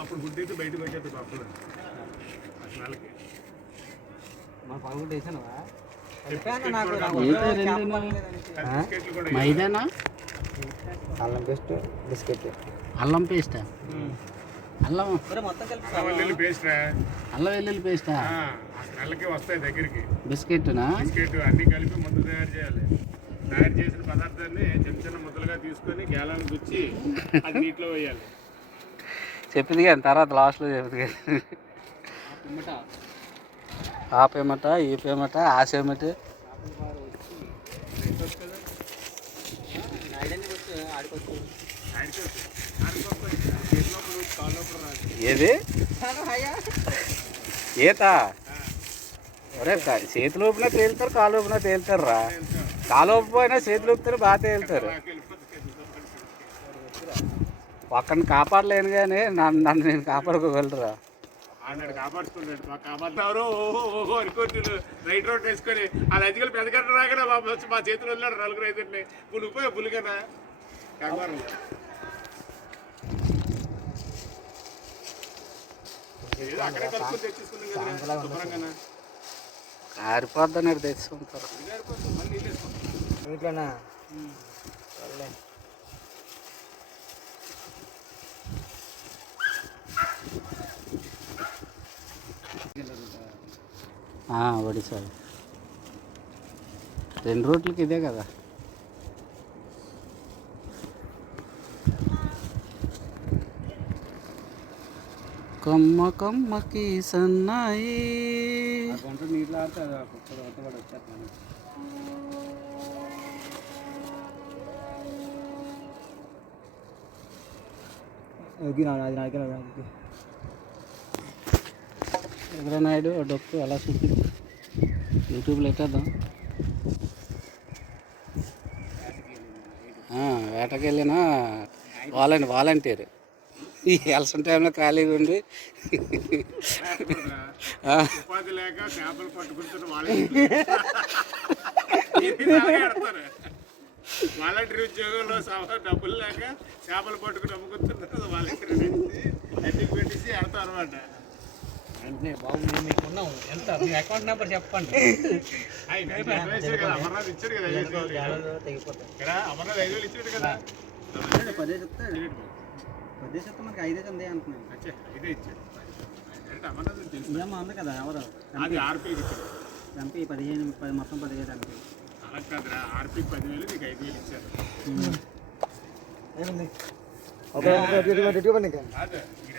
అప్పుడు గుడ్డైతే బయటకు వచ్చేది అప్పుడు మైదానా అల్లం పేస్ట్ బిస్కెట్ అల్లం పేస్టా అల్లం అల్లం వెల్లుల్లి పేస్టా నెలకి వస్తాయి దగ్గరికి బిస్కెట్నా బిస్కెట్ అన్ని కలిపి ముద్ద తయారు చేయాలి. తయారు చేసిన పదార్థాన్ని చిన్న చిన్న ముద్దలుగా తీసుకొని గేలాన్ని గుచ్చి అది నీటిలో వేయాలి. చెప్పింది కానీ తర్వాత లాస్ట్లో చెప్పింది కానీ ఆ పేమట ఈ పేమట ఆ సేమట ఏది ఈత ఒరే చేతులు ఊపినా తేలుతారు, కాలు ఊపినా తేలుతారు రా. కాలు ఊపిపోయినా చేతులు ఊపుతారు, బాగా తేలుతారు. ఒక్కడిని కాపాడలేను కానీ నన్ను నేను కాపాడుకోగలరా. కాపాడుతున్నాడు కాపాడుతారు అనుకోండి. రైట్ రోడ్ వేసుకొని వాళ్ళ అధికారులు పెద్ద గంట రాకడా వచ్చి మా చేతులు వెళ్ళాడు నలుగురు ఐదుని పులిపోయా పులికన్నా కాపాడు. అక్కడే కలుపుకొని తెచ్చేసుకున్నాం కదా శుభ్రంగా. కారిపోద్దని తెచ్చుకుంటారు. ఇంట్లోనా ఒడిశా 2 రూట్లకి ఇదే కదా. కొమ్మ కొమ్మకి సన్నాయి నీళ్ళు ఆడితే వచ్చేస్తాను. ఎగరనాయుడు డొక్కు అలా చూపి యూట్యూబ్లో ఎట్టేద్దాం. వేటకి వెళ్ళినా వాలంటీర్ ఈ ఎలసిన టైంలో ఖాళీగా ఉండి ఉపాధి లేక చేపలు పట్టుకుంటున్న వాలంటీర్ ఉద్యోగంలో డబ్బులు లేక చేపలు పట్టుకుని అమ్ముకుంటున్నారు. వాలంటీర్ అన్ని పెట్టేసి ఆడతాం అనమాట. అంటే బాబు మీకు ఉన్నాం ఎంత మీ అకౌంట్ నెంబర్ చెప్పండి. అమర్నాథ్ ఇచ్చాడు కదా, అమర్నాథ్ 5,000 ఇచ్చాడు కదా. 10 చెప్తాడు, 10 చెప్తే మనకి 5 అందే అంటున్నాను. 5 ఇచ్చాడు అమర్నాథ్ ఏమో ఉంది కదా. ఎవరు అది ఆర్పీకి ఇచ్చాడు. ఎంపీ 15 మొత్తం 15 ఎంపీ. అలా కాదురా, ఆర్పీకి 10,000 నీకు 5,000 ఇచ్చారు.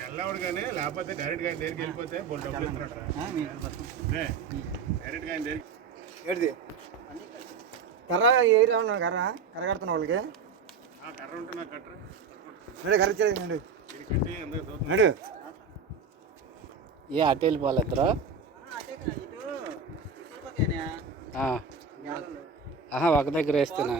వెళ్ళాడు కానీ లేకపోతే డైరెక్ట్గా ఆయన దగ్గరికి వెళ్ళిపోతే డబ్బులు ఇస్తున్నాడు. డైరెక్ట్గా ఆయన దగ్గరికి ఏంటిది కర్ర ఏ రావు కర్ర కర్ర కడుతున్నా వాళ్ళకి కర్ర ఉంటున్నా కట్టర్ కర్ర ఇచ్చేది కట్టి ఎందుకు ఏ అటు వెళ్ళిపోలేదురా. ఒక దగ్గర వేస్తున్నా.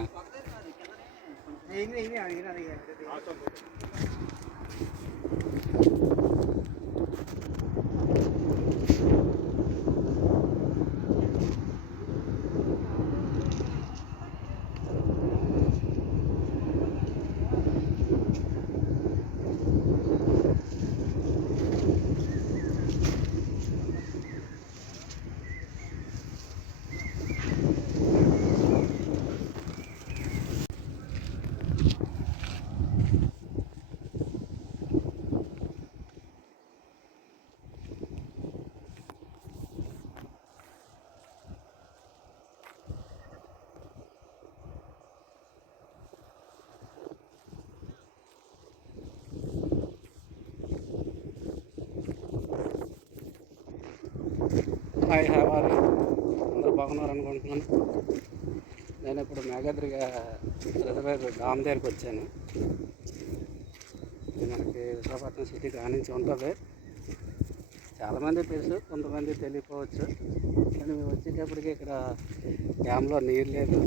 హాయ్ హాయ్ అందరూ బాగున్నారు అనుకుంటున్నాను. నేను ఇప్పుడు మేఘాద్రిగా రిజర్వేర్ డామ్ దగ్గరికి వచ్చాను. ఇది మనకి విశాఖపట్నం సిటీ కానించి ఉంటుంది. చాలామంది తెలుసు, కొంతమంది తెలియకపోవచ్చు. కానీ మేము వచ్చేటప్పటికి ఇక్కడ డ్యామ్లో నీరు లేదు.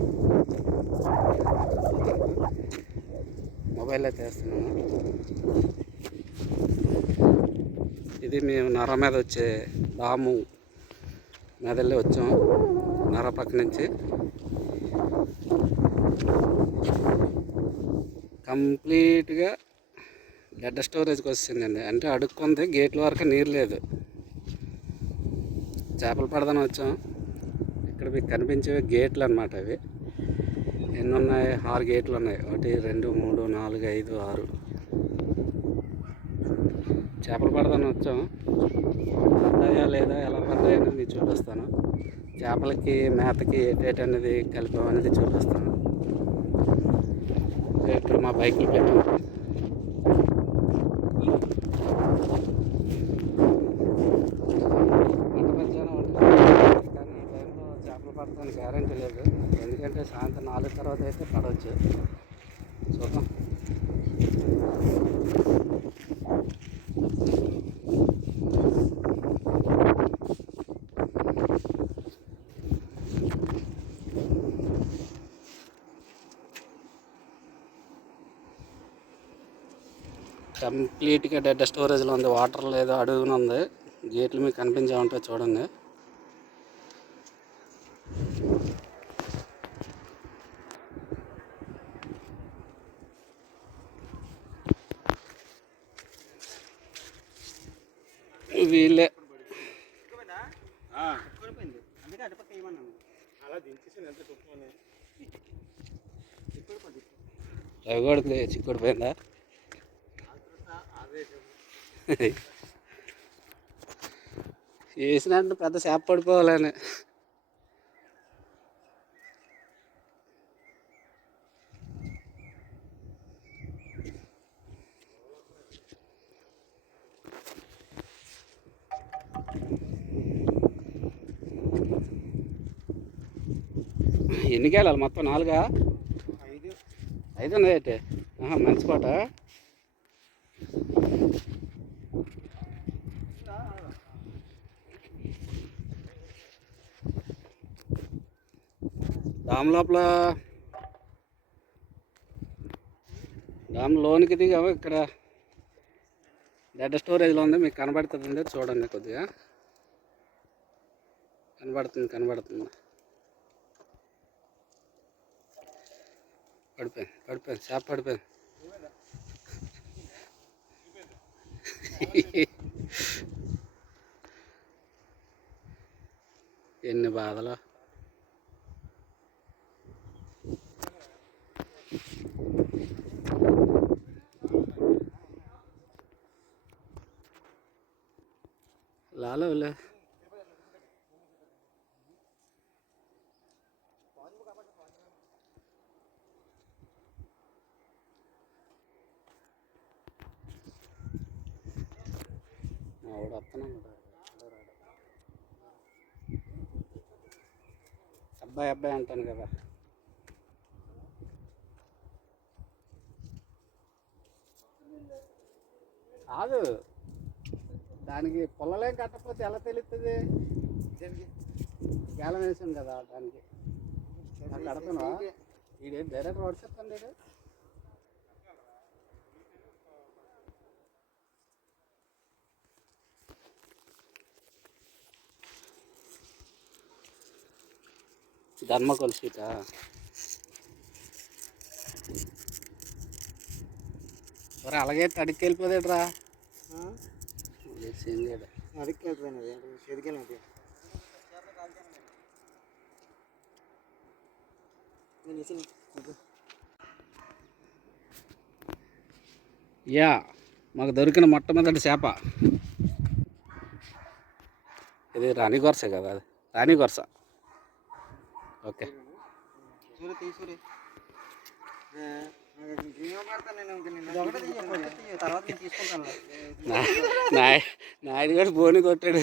మొబైల్లో తీస్తున్నాను. ఇది మేము నర మీద వచ్చే డాము మీదల్లే వచ్చాం. నర పక్క నుంచి కంప్లీట్గా డెడ్ స్టోరేజ్కి వచ్చిందండి. అంటే అడుక్కుంది, గేట్ల వరకు నీరు లేదు. చేపలు పడదాని వచ్చాం. ఇక్కడ మీకు కనిపించేవి గేట్లు అన్నమాట. అవి ఎన్ని ఉన్నాయి? 6 గేట్లు ఉన్నాయి. 1 2 3 4 5 6 చేపలు పడదాని వచ్చాం. పడ్డాయా లేదా, ఎలా పడ్డాయి అనేది మీకు చూపిస్తాను. చేపలకి మేతకి ఏటేటి అనేది కలిపామనేది చూపిస్తాను. ఇక్కడ మా బైక్లు పెట్టాము. కానీ ఈ టైంలో చేపలు పడటానికి గ్యారంటీ లేదు. ఎందుకంటే సాయంత్రం 4 తర్వాత అయితే పడవచ్చు. చూద్దాం. కంప్లీట్గా డెడ్ స్టోరేజ్లో ఉంది. వాటర్ లేదు, అడుగున ఉంది. గేట్లు మీకు కనిపించే ఉంటాయి, చూడండి. వీళ్ళే అలా దించేసాను ఎంత చుట్టుకొని. అవి కూడా చిక్కుడు పోయిందా? వేసినట్టు పెద్ద చేప పడిపోవాలని. ఎన్ని గేలాలి మొత్తం? 4? 5 ఉన్నాయి అయితే. మంచి పాట. డామ్ లోపల, డామ్ లోనికి దిగాము. ఇక్కడ డెడ్ స్టోరేజ్లో ఉంది, మీకు కనబడుతుంది. చూడండి, కొద్దిగా కనబడుతుంది. పడిపోయింది చేప పడిపోయింది. ఎన్ని బాధలు. లాలో ఆవిడ వస్తున్నాను. అబ్బాయి అంటాను కదా. కాదు, దానికి పొల్లలేం కట్టకపోతే ఎలా తెలుస్తుంది? గేలం వేసాం కదా దానికి. కడతాను. వీడే డైరెక్ట్ రోడ్ చెప్తాను. ధర్మకోల్ సీటా? మరి అలాగే తడికి వెళ్ళిపోదేట్రా. అడికి వెళ్ళిపోయినది, చేతికెళ్ళినది. యా, మాకు దొరికిన మొట్టమొదటి చేప ఇది. రాణి గొరస కదా, అది రాణి గొరస. ఓకే, నాయుడు గారు బోని కొట్టాడు.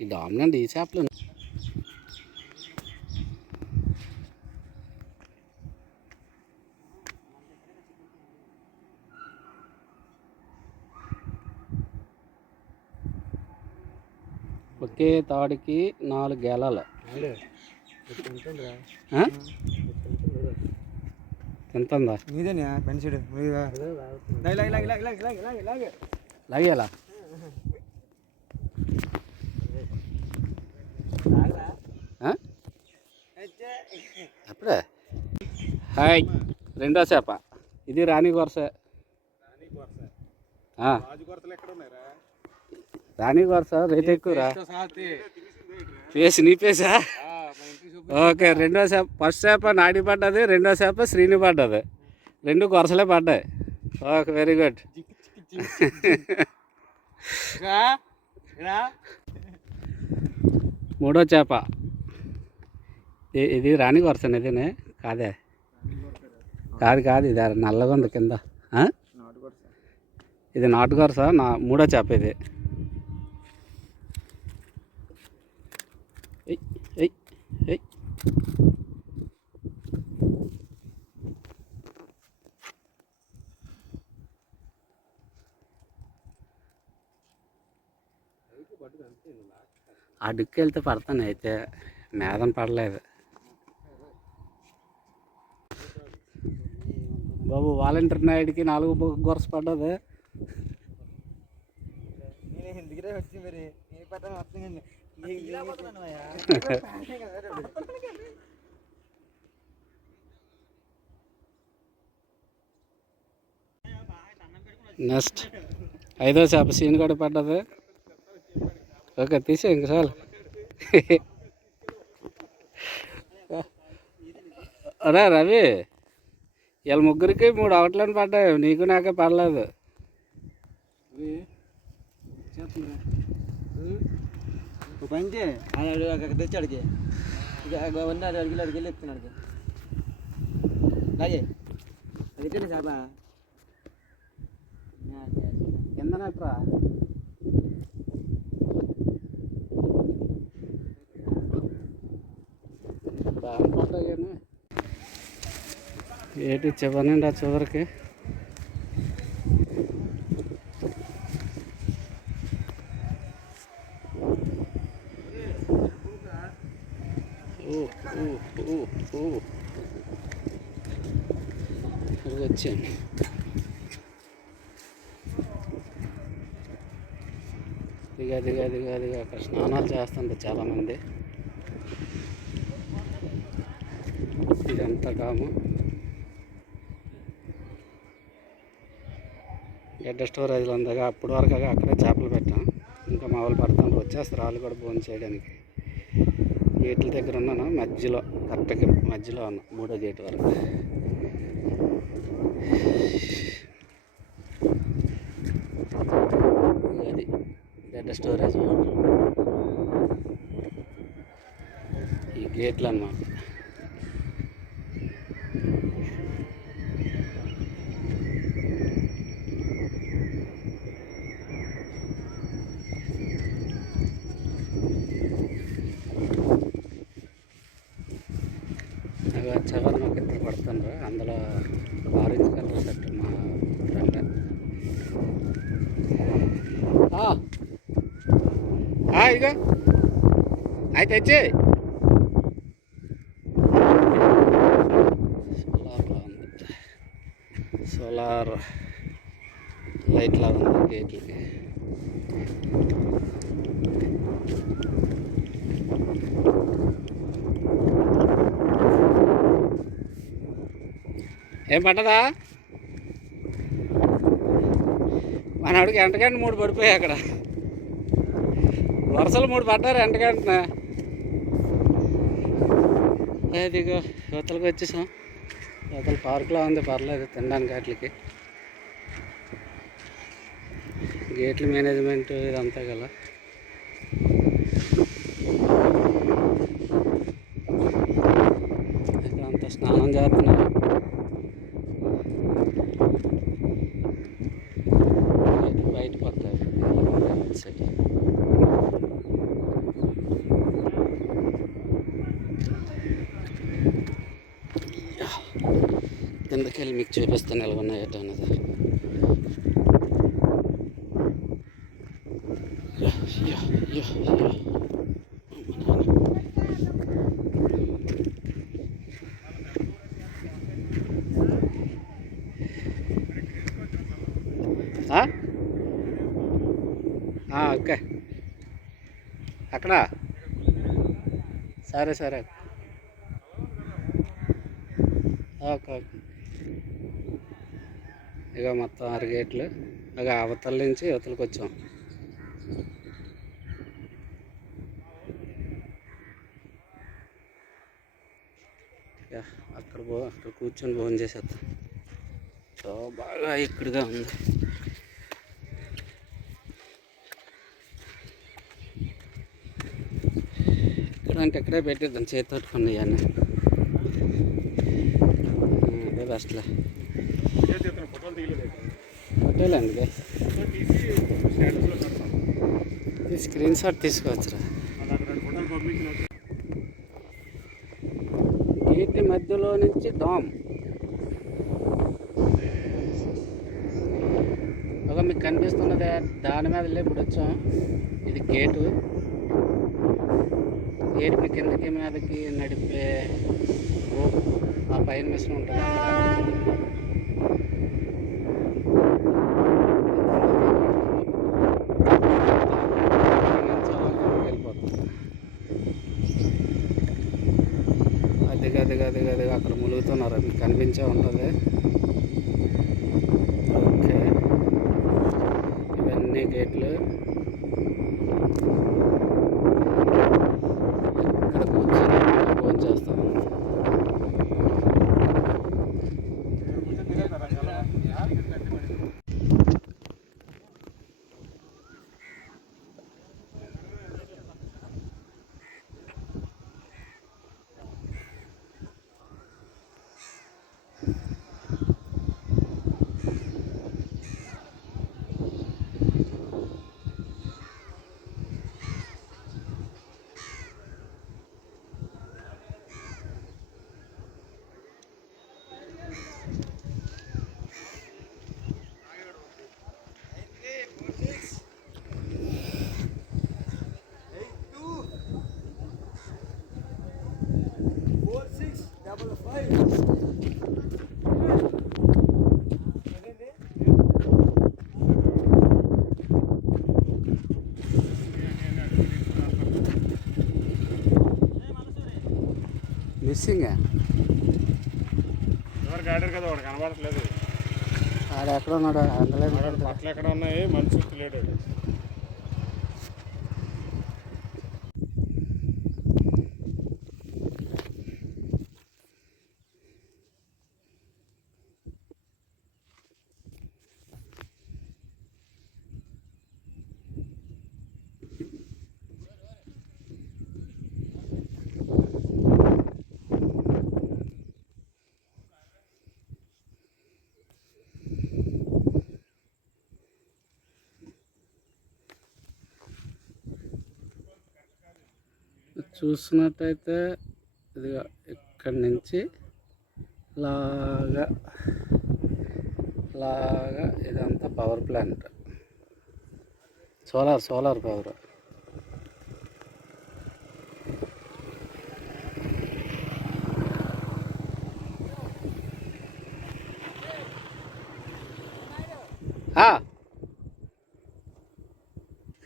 ఈ డామినండి ఈ చేపలు. ఒకే తాడికి 4 గేలాలు. ఎంతుందా? నీదేనా బెనిసిడ్? లాగేలా? అప్పుడే హాయ్ రెండో చేప ఇది రాణి కొరస. రాణి కొరస రేట్ ఎక్కువరా. పేసి నీ పేసా? ఓకే రెండో చేప ఫస్ట్ చేప నాడి పడ్డది, రెండో చేప శ్రీని పడ్డది, రెండు కొరసలే పడ్డాయి. Okay very good. మూడో చేప ఇది రాణి కొరసన ఇదేనే కాదే? కాదు ఇది నల్లగా ఉంది కింద. ఇది నాటు కొరస. మూడో చేప ఇది. అడుక్కి వెళ్తే పడతాను, అయితే మేదం పడలేదు బాబు. వాలంటీర్ నాయుడికి 4 గొరస పడ్డది. నెక్స్ట్ 5వ చేప సీన్ కూడా పడ్డది. ఓకే తీసే ఇంక చాలు. అరే రవి, వీళ్ళ ముగ్గురికి 3 అవుట్లను పడ్డాయి, నీకు నాకే పడలేదు. పంచి అది తెచ్చాడికి ఇక ఉంది, అది అడిగి ఎత్తున్నాడు. లాగే అది ఎట్టిన చేప కిందనట్రా. బాగా పడ్డాయని ఏటి చివరినండి ఆ చివరికి. వచ్చాను. దిగా అక్కడ స్నానాలు చేస్తుంటారు చాలామంది. ఇదంతా కాము గడ్డ స్టోరేజ్లో ఉందిగా. అప్పటి వరకు అక్కడే చేపలు పెట్టాం. ఇంకా మా వాళ్ళు పడుతుంటారు, వచ్చేస్తారు వాళ్ళు కూడా భోజనం చేయడానికి. గేట్ల దగ్గర ఉన్నాను, మధ్యలో కరెక్ట్గా మధ్యలో ఉన్నా, 3వ గేట్ వరకు. అది గడ్డ స్టోరేజ్ ఈ గేట్లు అన్నమాట. చివరి మాకు ఇద్దరు పడుతుండ్రు, అందులో ఆరెంజ్ కలర్ షర్ట్ మా ఫ్రెండ్. ఇక అయితే వచ్చి సోలార్లా ఉంది, సోలార్ లైట్ లాగా ఉంది గేట్లకి. ఏం పట్టదా? మనవాడికి ఎంటగంట 3 పడిపోయాయి అక్కడ. వరుసలు 3 పడ్డారు ఎంటగంటన. అదిగో యువతలకు వచ్చేసాం. యువతల పార్కులో ఉంది, పర్లేదు తినడానికి. వాటికి గేట్ల మేనేజ్మెంట్ ఇదంతా కదా. ఇక్కడ అంతా స్నానం చేస్తున్నారు. బయట పక్క సైడ్ కిందకి వెళ్ళి మీకు చూపిస్తాను ఎలా ఉన్నాయి ఏంటో అన్నది. ఓకే అక్కడ సరే ఓకే ఓకే. ఇక మొత్తం 6 గేట్లు. ఇక అవతల నుంచి అవతలకి వచ్చాం. అక్కడ కూర్చొని భోజనం చేసేద్దాం. సో బాగా ఇక్కడిగా ఉంది. ఇక్కడంటే ఇక్కడే పెట్టేద్దాం, చేతితోటి కొన్ని ఇవన్నీ. అదే బెస్ట్లే. హోటల్ అందుకే స్క్రీన్ షాట్ తీసుకోవచ్చురా. గేట్ మధ్యలో నుంచి డామ్ ఒక మీకు కనిపిస్తున్నదే, దాని మీద ఇప్పుడు వచ్చాం. ఇది గేటు. గేట్ని కిందకి మీదకి నడిపే రోప్, ఆ పైన మిషన్ ఉంటుంది అక్కడ. అది అక్కడ ములుగుతున్నారు, మీకు కనిపించే ఉంటుంది. ఓకే, ఇవన్నీ గేట్లు. ఇక్కడ కూర్చొని ఫోన్ చేస్తాం. మిస్సింగ్ ఎవరికి ఆడారు కదా, వాడు కనబడట్లేదు. ఆడ ఎక్కడ ఉన్నాడు? అందులో బట్టలు ఎక్కడ ఉన్నాయి, మనిషి లేడు. చూస్తున్నట్టయితే ఇది ఇక్కడి నుంచి లాగా ఇదంతా పవర్ ప్లాంట్, సోలార్ పవర్.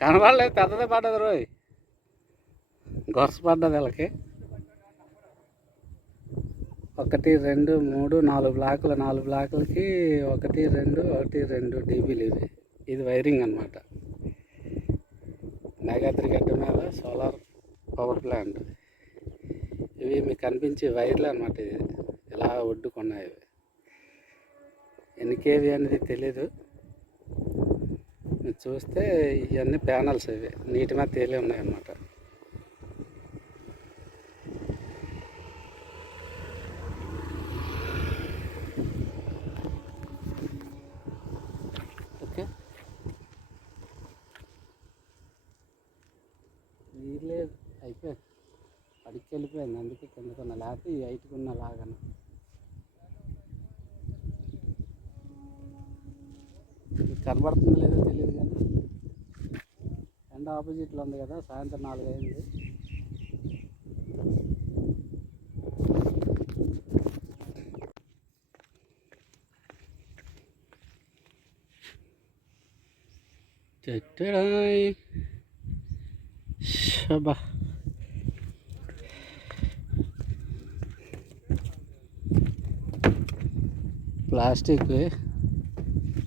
కనబడలేదు, పెద్దదే పడ్డది రోయ్, గొరస పడ్డది వీళ్ళకి. 1 2 3 4 బ్లాకులు, 4 బ్లాకులకి 1 2 డీబీలు ఇవి. ఇది వైరింగ్ అన్నమాట. నాగాద్రి గడ్డ మీద సోలార్ పవర్ ప్లాంట్. ఇవి మీకు కనిపించే వైర్లు అన్నమాట. ఇది ఇలా ఒడ్డుకున్నాయి. ఎన్ని కేవీ అనేది తెలీదు. మీరు చూస్తే ఇవన్నీ ప్యానల్స్, ఇవి నీటి మీద తేలి ఉన్నాయన్నమాట. ఓకే, నీళ్ళే అయిపోయింది, అడికి వెళ్ళిపోయింది. అందుకే కిందకున్న, లేకపోతే ఈ హైట్కున్న లాగాను. కనబడుతుందో లేదో తెలియదు కానీ ఎండ ఆపోజిట్లో ఉంది కదా. సాయంత్రం 4 అయింది. శబా ప్లాస్టిక్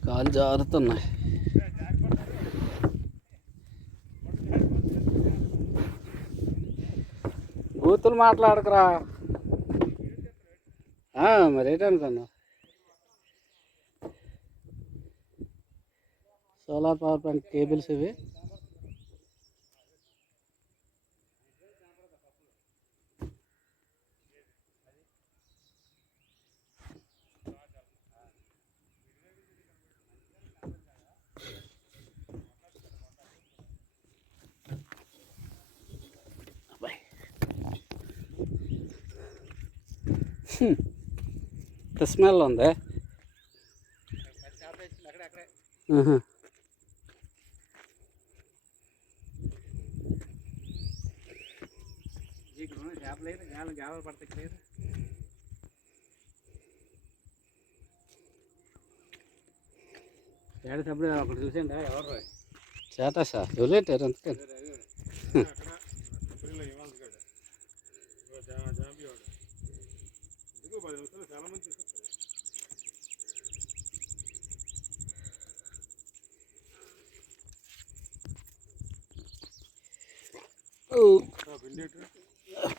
కాలు జారుతున్నాయి. బూతులు మాట్లాడకురా. మరి ఏంటనుకున్నా. సోలార్ పవర్ ప్లాంట్ కేబుల్స్ ఇవి. స్మెల్ ఉంది. ఏడప్పుడు అప్పుడు చూసిండా ఎవరు చేటా సార్ చూలేటారు అంతే. చాలా మంది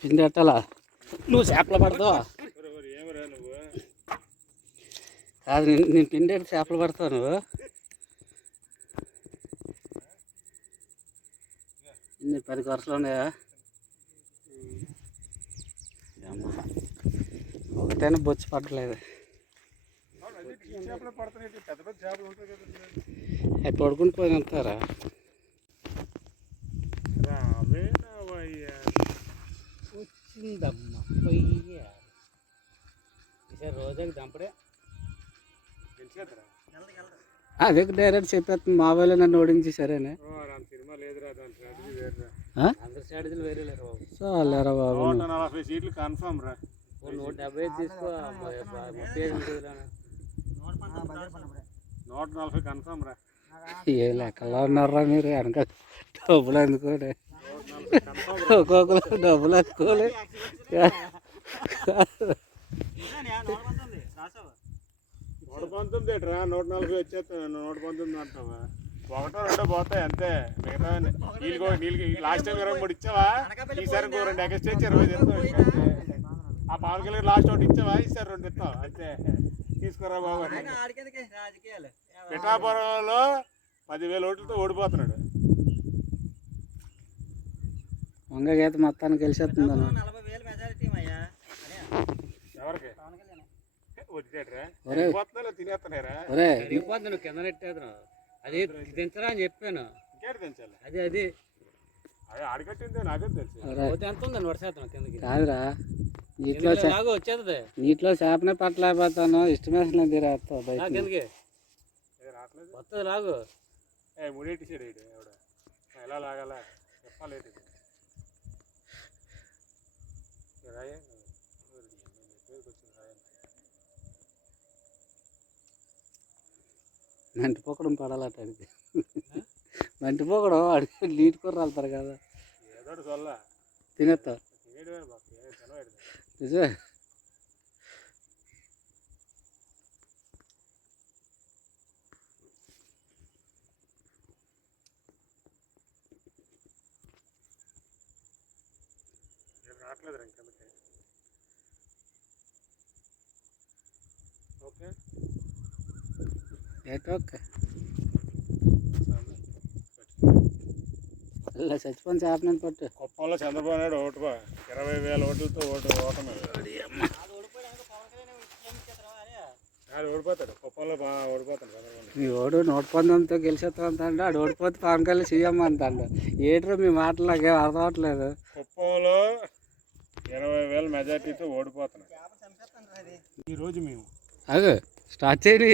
పిండి ఎట్టాలా. నువ్వు చేపలు పడతావా? ఏమరా నువ్వు? కాదు నేను పిండి ఎట్టి చేపలు పడతావు నువ్వు. ఇన్ని 10 కొరసలు ఉన్నాయా? ఒకటైనా బొచ్చు పడలేదు. అవి పడుకుని పోయినంతారా. వచ్చిందమ్మా పొయ్య. రోజాకి దంపడే అదే డైరెక్ట్ చెప్పేస్తుంది. మా వాళ్ళు నన్ను ఓడించి సరేనే. అందరు స్ట్రాటజీలు వేరే లేరు బాబు. చాలేరా బాబు. 140 సీట్లు కన్ఫర్మ్ రా. 175 తీసుకో. 140 కన్ఫర్మ్ రా. ఏ లెక్కలో ఉన్నారా మీరు? వెనక డబ్బులు అందుకోలే. ఒక్కొక్కరు డబ్బులు అందుకోలే. 119 రా. 140 వచ్చేస్తాను. 119 అంటావా? 1 2 పోతాయి అంతే. మిగతా నీళ్ళకి లాస్ట్ టైం 23 ఇచ్చావా? ఈసారి 2 ఎక్స్ట్రా ఇచ్చి 20 ఇస్తావు. ఆ పవన్ కళ్యాణ్ లాస్ట్ ఒకటి ఇచ్చావా? ఈసారి 2 ఇస్తావు అంతే. తీసుకురా బాబు. పిఠాపురంలో 10,000 ఓట్లతో ఓడిపోతున్నాడు. వంగ గీత మొత్తానికి గెలిచేస్తుంది. ఎవరికి కింద నెట్టేద్దాం. అది దించరా అని చెప్పాను. అది అది ఆడికట్టిందే నాకే తెలుసు. ఎంత ఉందండి వర్షాతం కిందకి. కాదురా నీటిలో వచ్చేది. నీటిలో చేపనే పట్టలేకపోతాను. ఇష్టమేసిన తీరేస్తావు బయట కిందకి. వస్తుంది లాగు. ముడేటి సైడ్ ఎలా లాగాల చెప్పాలి. మంటిపోకడం పడాలట అడిగి. మంటిపోకడం అడిగి నీటి కూర రాలుతారు కదా. తినేస్తా నిజమే. రావట్లేదు ఇంకెందుకే. ఓకే ఓకే ఇలా చచ్చిపోయిన చేపనని పట్టు. కుప్పంలో చంద్రబాబు నాయుడు 20,000 ఓట్లతో ఓటమి. అది ఓడిపోతాడు. కుప్పంలో ఓడిపోతాడు చంద్రబాబు. మీ ఓడు 119తో గెలిచేస్తా అంటాడు. ఆడు ఓడిపోతే పవన్ కళ్యాణ్ సీఎం అంటాడు. ఏంటో మీ మాటలు నాకేం అర్థం అవట్లేదు. కుప్పంలో 20,000 మెజార్టీతో ఓడిపోతున్నాడు ఈరోజు. మేము అదే స్టార్ట్ చేయని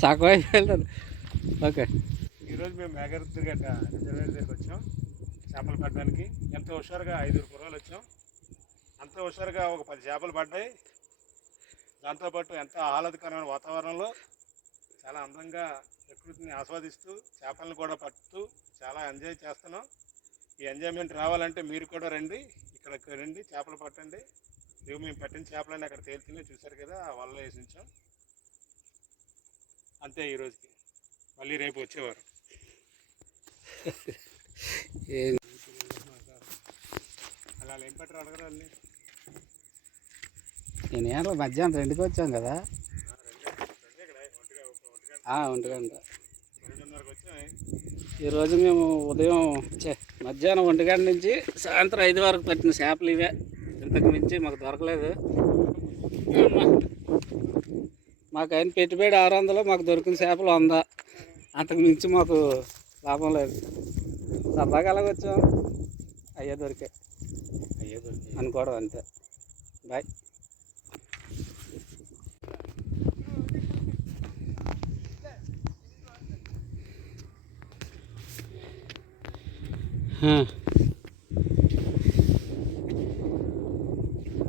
సగం అయిపోయాడు. ఓకే ఈరోజు మేము మేఘర్తి గడ్డ రిజర్వేర్ దగ్గరికి వచ్చాం చేపలు పట్టడానికి. ఎంతో హుషారుగా 5 కుర్రాలు వచ్చాం. అంత హుషారుగా ఒక 10 చేపలు పడ్డాయి. దాంతోపాటు ఎంతో ఆహ్లాదకరమైన వాతావరణంలో చాలా అందంగా ప్రకృతిని ఆస్వాదిస్తూ చేపలను కూడా పట్టుతూ చాలా ఎంజాయ్ చేస్తున్నాం. ఈ ఎంజాయ్మెంట్ రావాలంటే మీరు కూడా రండి. ఇక్కడికి రండి, చేపలు పట్టండి. ఇవి మేము పట్టిన చేపలన్నీ అక్కడ తేలుతున్నాయి చూసారు కదా, ఆ వలలో వేసి ఉంచాం. అంతే ఈరోజుకి. మళ్ళీ రేపు వచ్చేవారు. అలా ఏం పట్టరు అడగరు వాళ్ళని. నేను మధ్యాహ్నం 2కి వచ్చాం కదా. ఒంటి గంట. 2:30కి వచ్చాయి. ఈరోజు మేము మధ్యాహ్నం 1 గంట నుంచి సాయంత్రం 5 వరకు పట్టిన చేపలు ఇవే. ఇంతకు మించి మాకు దొరకలేదు. మాకు అయిన పెట్టుబడి 600, మాకు దొరికిన చేపలు 100. అంతకు మించి మాకు లాభం లేదు. సరదాగా అలాగ వచ్చాం, అయ్యే దొరికాయి అనుకోవడం అంతే. బాయ్.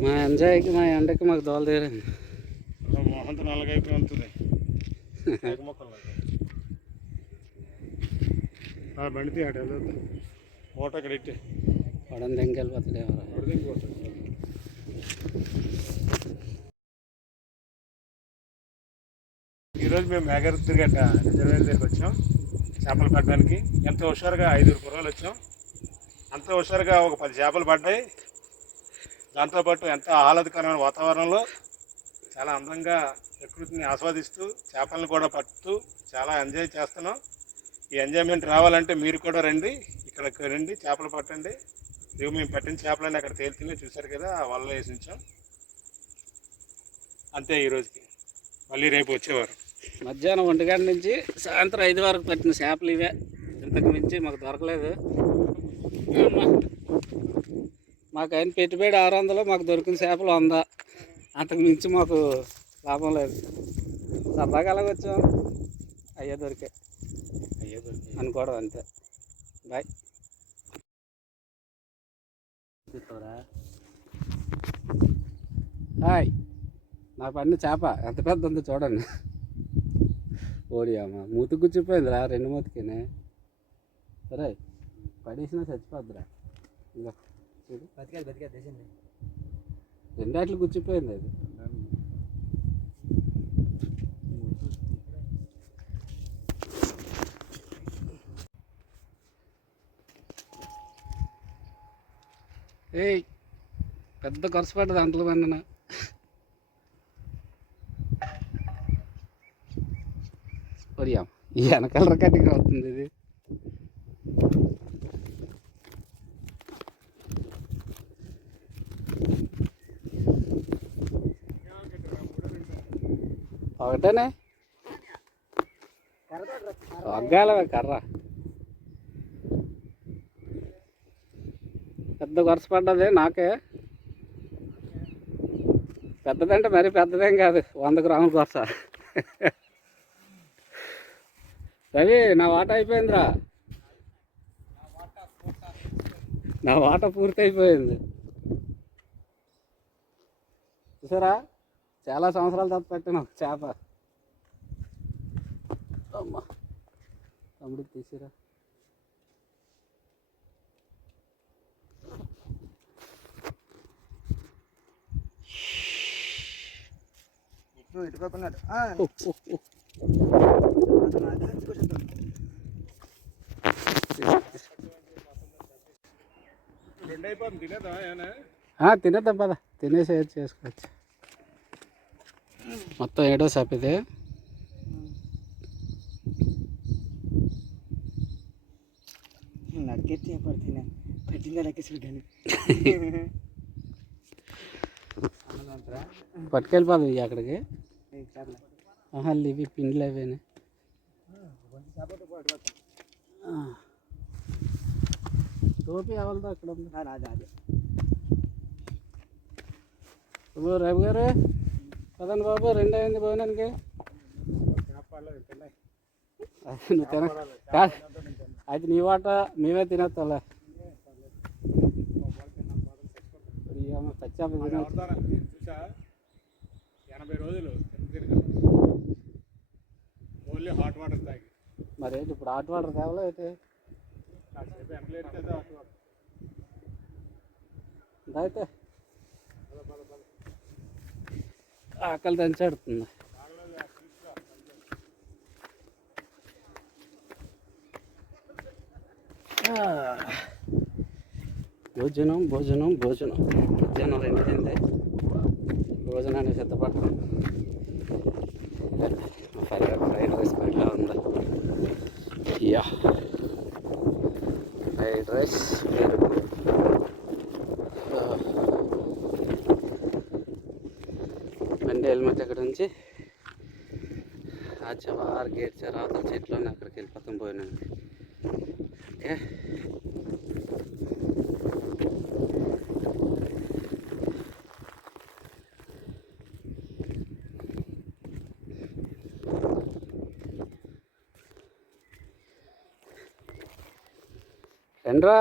మా ఎంజాయ్కి మా ఎండకి మాకు దోల తీరండి. మోహంత నల్లగైపోయి ఉంటుంది మొక్కలు. బండితే అటు వెళ్ళొద్దు, మూట ఇక్కడ ఇట్టి వడం దెంకెళ్ళిపోతుంది. ఈరోజు మేము మేఘరుద్రగడ్డ రిజర్వేర్ దగ్గరికి వచ్చాం చేపలు పట్టడానికి. ఎంతో హుషారుగా 5 కుర్రాలు వచ్చాం. అంత హుషారుగా ఒక 10 చేపలు పడ్డాయి. దాంతోపాటు ఎంత ఆహ్లాదకరమైన వాతావరణంలో చాలా అందంగా ప్రకృతిని ఆస్వాదిస్తూ చేపలను కూడా పట్టుతూ చాలా ఎంజాయ్ చేస్తున్నాం. ఈ ఎంజాయ్మెంట్ రావాలంటే మీరు కూడా రండి, ఇక్కడికి రండి, చేపలు పట్టండి. ఇవి మేము పట్టిన చేపలన్నీ అక్కడ తేలుతున్నాయి చూసారు కదా, ఆ వలలో వేసి ఉంచాం. అంతే ఈరోజుకి. మళ్ళీ రేపు వచ్చేవారు. మధ్యాహ్నం 1 గంట నుంచి సాయంత్రం 5 వరకు పట్టిన చేపలు ఇవే. ఇంతకు మించి మాకు దొరకలేదు. మాకు అయిన పెట్టుబడి 600, మాకు దొరికిన చేపలు 100. అంతకు మించి మాకు లాభం లేదు. సరదాగా అలాగ వచ్చాం, అయ్యే దొరికాయి అనుకోవడం అంతే. బాయ్. హాయ్. నా పడిన చేప ఎంత పెద్ద ఉందో చూడండి. ఓడి అమ్మ, మూతి గుచ్చిపోయిందిరా, 2 మూతికినే. సరే పడేసినా చచ్చిపోద్దిరా. ఇంకా చూడు, దేశండి 2 ఆటలు గుచ్చిపోయింది అది. ఏయ్, పెద్ద ఖర్చు పడ్డది అంటలు పడిన. ఒడియా, ఈ వెనకాల రకటిగా అవుతుంది ఇది. ఒకటేనే ఒగ్గాలవే కర్ర. పెద్ద ఖర్చు పడ్డది నాకే. పెద్దదంటే మరీ పెద్దదేం కాదు, 100 గ్రాముల కొరస. రవి, నా వాట అయిపోయిందిరా. నా వాట పూర్తి అయిపోయింది. చూసారా, చాలా సంవత్సరాల తర్వాత పెట్టాను ఒక చేప. అమ్మా, తమ్ముడికి తీసిరా. ఇటుపక్కన్నాడు. 2 అయిపోతుంది. తినేదా ఏమైనా? తినేద్దాం పద, తినేసి చేసుకోవచ్చు. మొత్తం 7వ చేప ఇది. నరికెత్తి పడుతున్నా, పట్టిందా లెక్కేసాడు కానీ పట్టుకెళ్ళిపోదు ఇవి అక్కడికి. ఇవి పిండిలు అవేనే. టోపీ ఎవరిదో అక్కడ ఉంది. అదే రవి గారు పదండి బాబు, 2 అయింది భోజనానికి. నువ్వు తిన కాదు, అయితే నీ వాట మేమే తినేస్తాలే. పచ్చాప చూసా 80 రోజులు ఓన్లీ హాట్ వాటర్ తాగి. మరి ఏంటి ఇప్పుడు హాట్ వాటర్ కావాలా అయితే? అయితే ఆకలి దంచాడుతుంది. భోజనం భోజనం భోజనం మధ్యాహ్నం 2 అయింది. భోజనాన్ని సిద్ధపడతాం. ఫ్రైడ్ రైస్ బయటలో ఉంది. యా ఫ్రైడ్ రైస్ పెరుగు. బండి హెల్మెట్ అక్కడ నుంచి ఆ చవారు గేట్ అవతల చెట్లు అక్కడికి వెళ్ళిపోతాం పోయినాను. ఓకే రండ్రా.